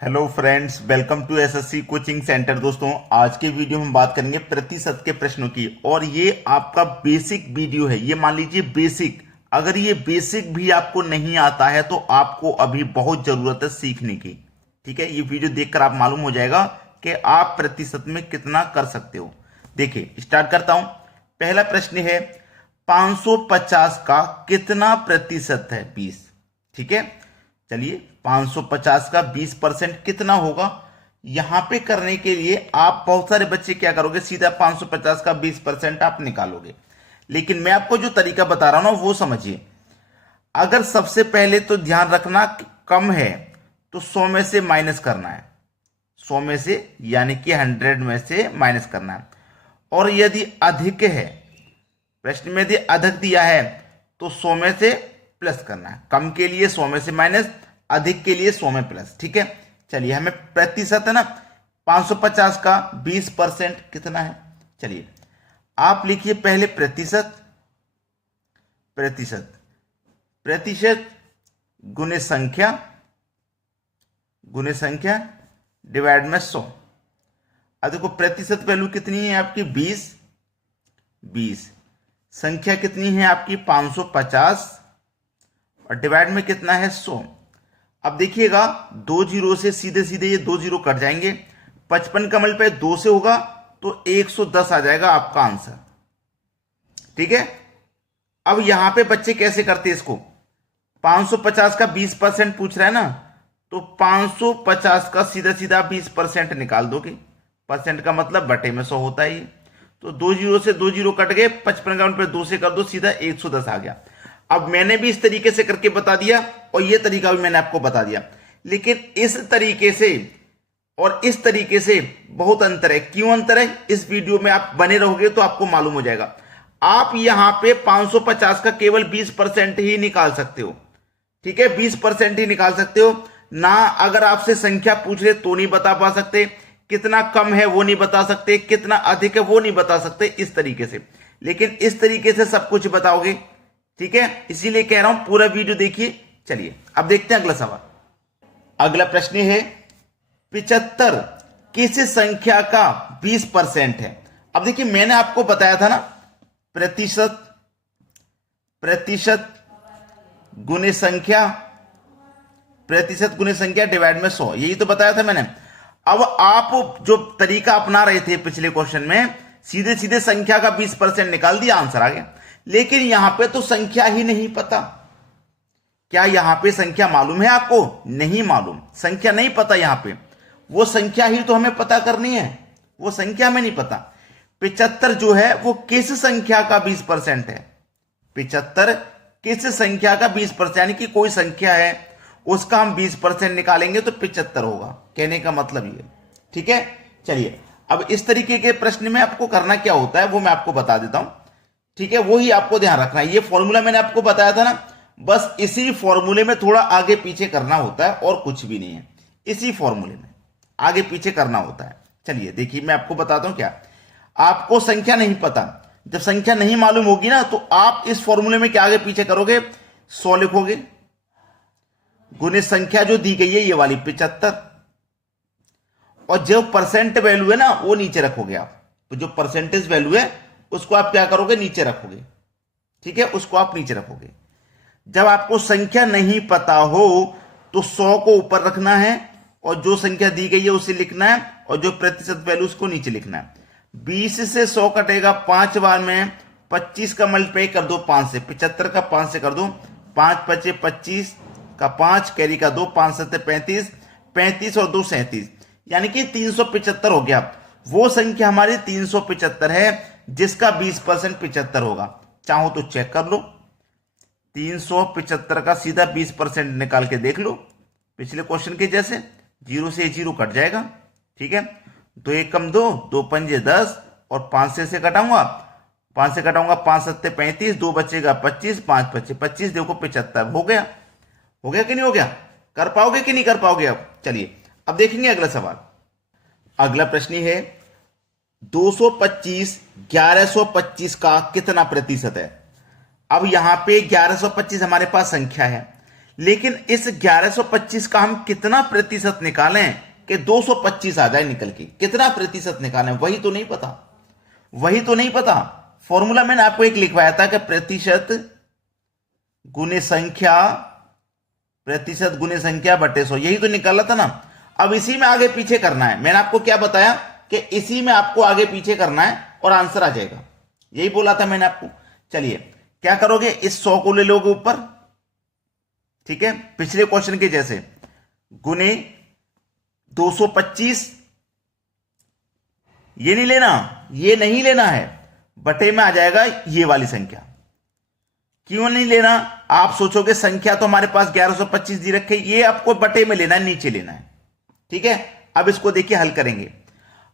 Hello friends, welcome to SSC coaching centre. दोस्तों, आज के वीडियो में हम बात करेंगे प्रतिशत के प्रश्नों की। और ये आपका बेसिक वीडियो है। ये मान लीजिए बेसिक, अगर ये बेसिक भी आपको नहीं आता है तो आपको अभी बहुत जरूरत है सीखने की। ठीक है, ये वीडियो देखकर आप मालूम हो जाएगा कि आप प्रतिशत में कितना कर सकते हो। देखिए, स्टार्ट करता हूं। पहला प्रश्न है 550 का कितना प्रतिशत है? 20। ठीक है, चलिए 550 का 20% कितना होगा? यहां पे करने के लिए आप बहुत सारे बच्चे क्या करोगे, सीधा 550 का 20% आप निकालोगे। लेकिन मैं आपको जो तरीका बता रहा हूं ना वो समझिए। अगर सबसे पहले तो ध्यान रखना, कम है तो 100 में से माइनस करना है। 100 में से यानी कि 100 में से माइनस करना है। और यदि अधिक है, प्रश्न में यदि अधिक दिया है तो 100 में से प्लस करना है। कम के लिए 100 में से माइनस, अधिक के लिए 100 में प्लस। ठीक है, चलिए हमें प्रतिशत है ना, 550 का 20% कितना है? चलिए आप लिखिए पहले प्रतिशत। प्रतिशत प्रतिशत गुणे संख्या, गुणे संख्या डिवाइड में 100। अब देखो प्रतिशत वैल्यू कितनी है आपकी? 20। 20 संख्या कितनी है आपकी? 550 और डिवाइड में कितना है? 100। अब देखिएगा, 2 जीरो से सीधे सीधे ये 2 जीरो कट जाएंगे। 55 का मल्टीप्लाई 2 से होगा तो 110 आ जाएगा आपका आंसर। ठीक है, अब यहां पे बच्चे कैसे करते हैं इसको? 550 का 20% पूछ रहा है ना, तो 550 का सीधा सीधा 20% निकाल दोगे। परसेंट का मतलब बटे में 100 होता है ये। तो 2 जीरो से 2 जीरो कट गए, 55 का मल्टीप्लाई 2 से कर दो, सीधा 110 आ गया। अब मैंने भी इस तरीके से करके बता दिया और ये तरीका भी मैंने आपको बता दिया। लेकिन इस तरीके से और इस तरीके से बहुत अंतर है। क्यों अंतर है? इस वीडियो में आप बने रहोगे तो आपको मालूम हो जाएगा। आप यहां पे 550 का केवल 20% ही निकाल सकते हो। ठीक है, 20% ही निकाल सकते हो ना। अगर आपसे संख्या पूछ रहे तो नहीं बता पा सकते, कितना कम है वो नहीं बता सकते, कितना अधिक है वो नहीं बता सकते इस तरीके से। लेकिन इस तरीके से सब कुछ बताओगे। ठीक है, इसीलिए कह रहा हूं पूरा वीडियो देखिए। चलिए अब देखते हैं अगला सवाल। अगला प्रश्न है 75 किस संख्या का 20% है? अब देखिए, मैंने आपको बताया था ना, प्रतिशत, प्रतिशत गुणे संख्या, प्रतिशत गुणे संख्या डिवाइड में 100, यही तो बताया था मैंने। अब आप जो तरीका अपना रहे थे पिछले क्वेश्चन में, सीधे सीधे संख्या का 20% निकाल दिया, आंसर आ गया। लेकिन यहां पे तो संख्या ही नहीं पता। क्या यहां पे संख्या मालूम है आपको? नहीं मालूम, संख्या नहीं पता। यहां पे वो संख्या ही तो हमें पता करनी है, वो संख्या में नहीं पता। 75 जो है वो किस संख्या का 20% है? 75 किस संख्या का 20%, यानी कि कोई संख्या है उसका हम 20% निकालेंगे तो 75 होगा। कहने का मतलब ये। ठीक है, चलिए अब इस तरीके के प्रश्न में आपको करना क्या होता है वो मैं आपको बता देता हूं। ठीक है, वही आपको ध्यान रखना है। ये फॉर्मूला मैंने आपको बताया था ना, बस इसी फॉर्मूले में थोड़ा आगे पीछे करना होता है और कुछ भी नहीं है। इसी फॉर्मूले में आगे पीछे करना होता है। चलिए देखिए, मैं आपको बताता हूं क्या। आपको संख्या नहीं पता, जब संख्या नहीं मालूम होगी ना तो आप इस फॉर्मूले में क्या आगे पीछे करोगे? 100 लिखोगे, गुणे संख्या जो दी गई है ये वाली 75, और जो परसेंट वैल्यू है ना वो नीचे रखोगे आप। तो जो परसेंटेज वैल्यू है उसको आप क्या करोगे? नीचे रखोगे। ठीक है, उसको आप नीचे रखोगे। जब आपको संख्या नहीं पता हो तो 100 को ऊपर रखना है और जो संख्या दी गई है उसे लिखना है, और जो प्रतिशत वैल्यू उसको नीचे लिखना है। 20 से 100 कटेगा 5 बार में, 25 का मल्टीप्लाई कर दो 5 से, 75 का 5 से कर दो, 5 पचे 25 का 5 कैरी का 2, 5 सत्ते 35, 35 और 2 37, यानी कि 375 हो गया। वो संख्या हमारी 375 है जिसका 20% 75 होगा। चाहो तो चेक कर लो, 375 का सीधा 20% निकाल के देख लो, पिछले क्वेश्चन के जैसे। 0 से 0 कट जाएगा। ठीक है, 2 एक कम 2, 2 पंजे 10 और 5 से कटाऊंगा, 5 से कटाऊंगा 5 सत्ते 35, 2 बचेगा 25, 5 बचे 25, देखो 75 हो गया। हो गया कि नहीं हो गया? कर पाओगे कि नहीं कर पाओगे? अब चलिए अब देखेंगे अगला सवाल। अगला प्रश्न है 225 1125 का कितना प्रतिशत है? अब यहां पे 1125 हमारे पास संख्या है, लेकिन इस 1125 का हम कितना प्रतिशत निकालें कि 225 आ जाए निकल के, कितना प्रतिशत निकालें, वही तो नहीं पता, वही तो नहीं पता। फॉर्मूला मैंने आपको एक लिखवाया था कि प्रतिशत गुने संख्या, प्रतिशत गुने संख्या बटे 100, यही तो निकाला था ना। अब इसी में आगे पीछे करना है। मैंने आपको क्या बताया कि इसी में आपको आगे पीछे करना है और आंसर आ जाएगा, यही बोला था मैंने आपको। चलिए क्या करोगे, इस 100 को ले लोगे ऊपर, ठीक है, पिछले क्वेश्चन के जैसे, गुने 225, ये नहीं लेना, ये नहीं लेना है, बटे में आ जाएगा ये वाली संख्या। क्यों नहीं लेना, आप सोचोगे संख्या तो हमारे पास 1125 दी रखे, ये आपको बटे में लेना है, नीचे लेना है, ठीक है। अब इसको देखिए हल करेंगे।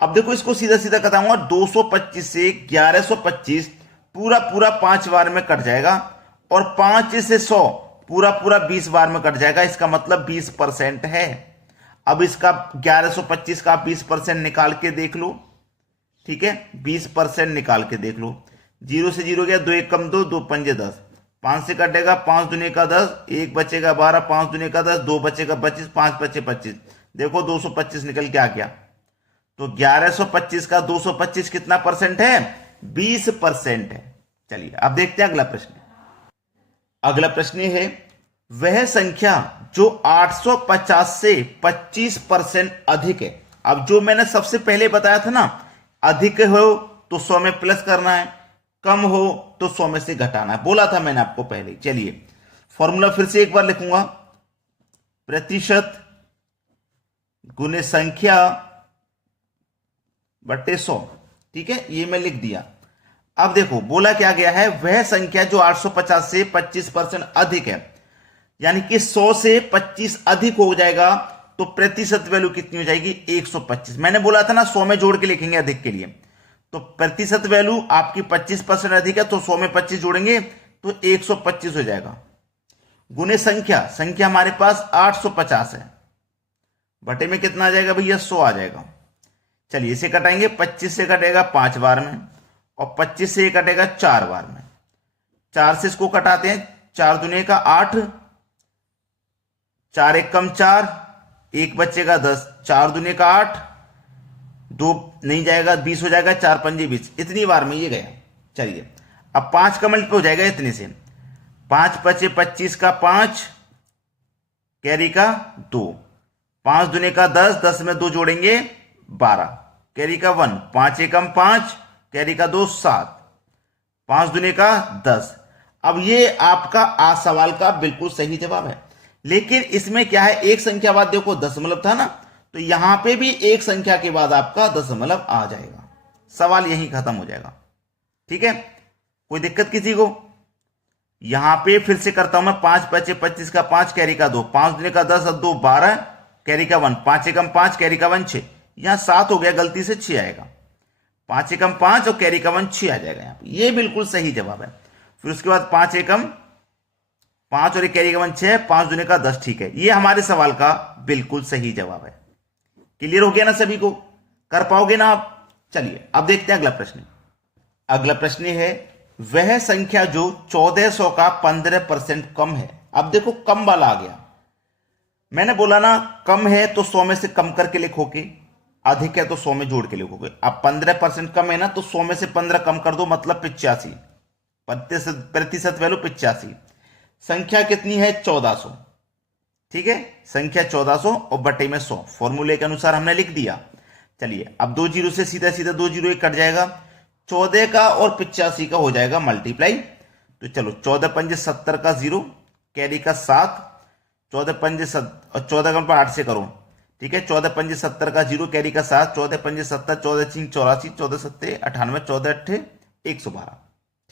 अब देखो इसको सीधा सीधा बताऊंगा, 225 से 1125 पूरा पूरा 5 बार में कट जाएगा, और 5 से 100 पूरा पूरा 20 बार में कट जाएगा, इसका मतलब 20% है। अब इसका 1125 का 20% निकाल के देख लो, ठीक है, 20% निकाल के देख लो। 0 से 0 गया, 2 1 कम 2, 2 पंजे 10, 5 से कटेगा, 5 दूने का 10, 1 बचेगा 12, 5 दूने का 10, 2 बचेगा 25, 5 बचे 25, देखो 225 निकल के आ गया। तो 1125 का 225 कितना परसेंट है, 20% है। चलिए अब देखते हैं अगला प्रश्न। अगला प्रश्न है, वह संख्या जो 850 से 25% अधिक है। अब जो मैंने सबसे पहले बताया था ना, अधिक हो तो 100 में प्लस करना है, कम हो तो 100 में से घटाना है, बोला था मैंने आपको पहले। चलिए फॉर्मूला फिर से एक बार लिखूंगा, प्रतिशत गुने संख्या बटे 100, ठीक है, ये मैं लिख दिया। अब देखो बोला क्या गया है, वह संख्या जो 850 से 25% अधिक है, यानी कि 100 से 25 अधिक हो जाएगा, तो प्रतिशत वैल्यू कितनी हो जाएगी, 125। मैंने बोला था ना 100 में जोड़ के लिखेंगे अधिक के लिए, तो प्रतिशत वैल्यू आपकी 25% अधिक है, तो 100 में 25 जोड़ेंगे तो 125 हो जाएगा। गुने संख्या, संख्या हमारे पास 850 है, बटे में कितना आ जाएगा भैया, 100 आ जाएगा। चलिए इसे कटाएंगे, 25 से कटेगा 5 बार में, और 25 से कटेगा 4 बार में। 4 से इसको कटाते हैं, 4 दूने का 8, 4 1 कम 4, 1 बचेगा 10, 4 दूने का 8, 2 नहीं जाएगा, 20 हो जाएगा, 4 पंजे 20, इतनी बार में ये गया। चलिए अब 5 का मल्टीपल हो जाएगा इतने से, 5 बचे 25 का 5, कैरी का 2, 5 दूने का 10, 10 में 2 जोड़ेंगे 12, कैरी का 1, 5 एकम 5, कैरी का 2 7, 5 दूने का 10। अब ये आपका आज सवाल का बिल्कुल सही जवाब है, लेकिन इसमें क्या है, एक संख्या बाद देखो दशमलव था ना, तो यहां पे भी एक संख्या के बाद आपका दशमलव आ जाएगा, सवाल यहीं खत्म हो जाएगा, ठीक है। कोई दिक्कत किसी को, यहां पे फिर से करता हूं मैं, 5 बचे 25 का 5, कैरी का 2, 5 दूने का 10 और 2 12, कैरी का 1, 5 एकम 5, कैरी का 1 6, यहां 7 हो गया, गलती से 6 आएगा, 5 एकम 5 और कैरी का 1 6 आ जाएगा, यहां पे ये बिल्कुल सही जवाब है। फिर उसके बाद 5 एकम 5 और एक कैरी का 1 6, 5 दूने का 10, ठीक है, ये हमारे सवाल का बिल्कुल सही जवाब है। क्लियर हो गया ना सभी को, कर पाओगे ना आप। चलिए अब देखते हैं अगला प्रश्न। अगला प्रश्न है, वह संख्या जो 1400 का 15% कम है। अब देखो कम वाला आ गया, मैंने बोला ना कम है तो 100 में से कम करके लिखोगे, अधिक है तो 100 में जोड़ के लिखोगे। अब 15% कम है ना, तो 100 में से 15 कम कर दो, मतलब 85, प्रतिशत वैल्यू 85। संख्या कितनी है, 1400, ठीक है, संख्या 1400 और बटे में 100, फॉर्मूले के अनुसार हमने लिख दिया। चलिए अब 2 जीरो से सीधा सीधा 2 जीरो एक कट जाएगा, 14 का और 85 का हो जाएगा मल्टीप्लाई, तो चलो 14 पंजे 70 का 0, कैरी का 7, 14 पंजे 14 का 8 से करो, ठीक है, 14 पंजे 70 का 0, कैरी का 7, 14 पंजे 70, 14 6 84, 14 7 98, 14 8 112,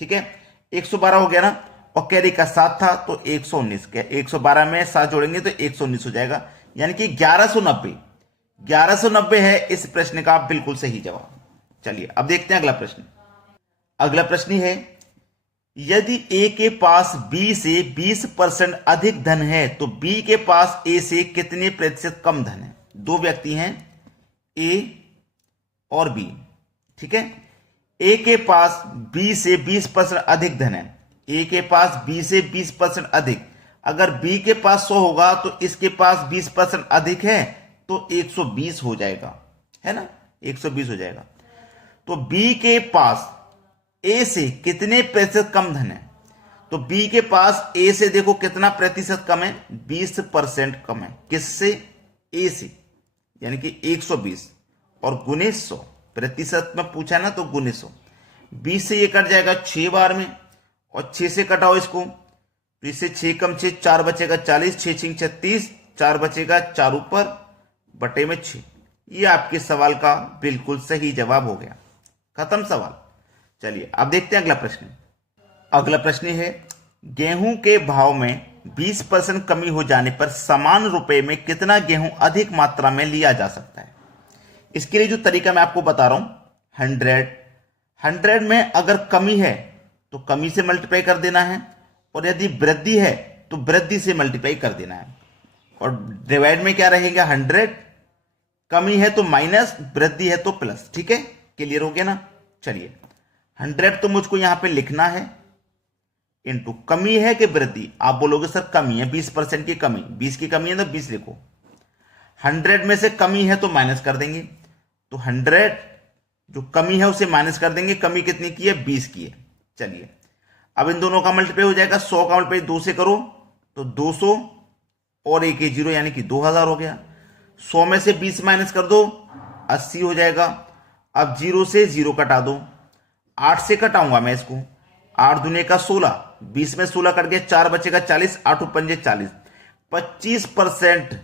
ठीक है, 112 हो गया ना, और कैरी का 7 था तो 119, 112 में 7 जोड़ेंगे तो 119 हो जाएगा, यानी कि 1190 है इस प्रश्न का बिल्कुल सही जवाब। चलिए अब देखते हैं अगला प्रश्न। अगला प्रश्न है, यदि ए के पास बी से 20% अधिक धन है तो बी के पास ए से कितने प्रतिशत कम धन है। दो व्यक्ति हैं ए और बी, ठीक है, ए के पास बी से 20% अधिक धन है, ए के पास बी से 20% अधिक, अगर बी के पास 100 होगा तो इसके पास 20% अधिक है तो 120 हो जाएगा, है ना, 120 हो जाएगा। तो बी के पास ए से कितने प्रतिशत कम धन है? तो बी के पास ए से देखो कितना प्रतिशत कम है, 20% कम है। किससे? ए से, यानी कि 120 और गुने 100, प्रतिशत में पूछा ना तो गुने 100। 20 से ये कट जाएगा 6 बार में, और 6 से कटाओ इसको तो इससे 6 कम 6 4 बचेगा 40, 6 6 36, 4 बचेगा 4 ऊपर बटे में 6। ये आपके सवाल का बिल्कुल सही जवाब हो गया। खत्म सवाल। चलिए अब देखते हैं अगला प्रश्न। अगला प्रश्न है, गेहूं के भाव में 20% कमी हो जाने पर समान रुपए में कितना गेहूं अधिक मात्रा में लिया जा सकता है? इसके लिए जो तरीका मैं आपको बता रहा हूं, 100 में अगर कमी है तो कमी से मल्टीप्लाई कर देना है, और यदि वृद्धि है तो वृद्धि से मल्टीप्लाई कर देना है। और डिवाइड में क्या रहेगा? 100, कमी है तो माइनस, वृद्धि है तो प्लस। ठीक है, क्लियर हो गया ना? चलिए 100 तो मुझको यहां पे लिखना है, इनटू कमी है कि वृद्धि? आप बोलोगे सर कमी है, 20% की कमी, 20 की कमी है तो 20 लिखो। 100 में से कमी है तो माइनस कर देंगे, तो 100 जो कमी है उसे माइनस कर देंगे। कमी कितनी की है? 20 की है। चलिए अब इन दोनों का मल्टीप्लाई हो जाएगा, 100 का मल्टीप्लाई 2 से करो तो 200 और 1 0 यानी कि 2000 हो गया। 100 में से 20 माइनस कर दो, 80 हो जाएगा। अब 0 से 0 कटा दो, 8 से कटाऊंगा मैं इसको, 8 दूने का 16, 20 में 16 कट गया, 4 बचेगा 40, 8 पंजे 40, 25%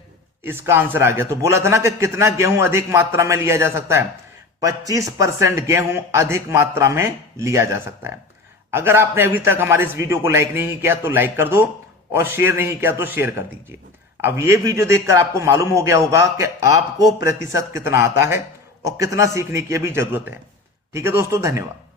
इसका आंसर आ गया। तो बोला था ना कि कितना गेहूं अधिक मात्रा में लिया जा सकता है? 25% गेहूं अधिक मात्रा में लिया जा सकता है। अगर आपने अभी तक हमारे इस वीडियो को लाइक नहीं किया तो लाइक कर दो, और शेयर नहीं किया तो शेयर कर दीजिए। अब ये वीडियो देखकर आपको मालूम हो गया होगा कि आपको प्रतिशत कितना आता है और कितना सीखने की अभी जरूरत है। ठीक है दोस्तों, धन्यवाद।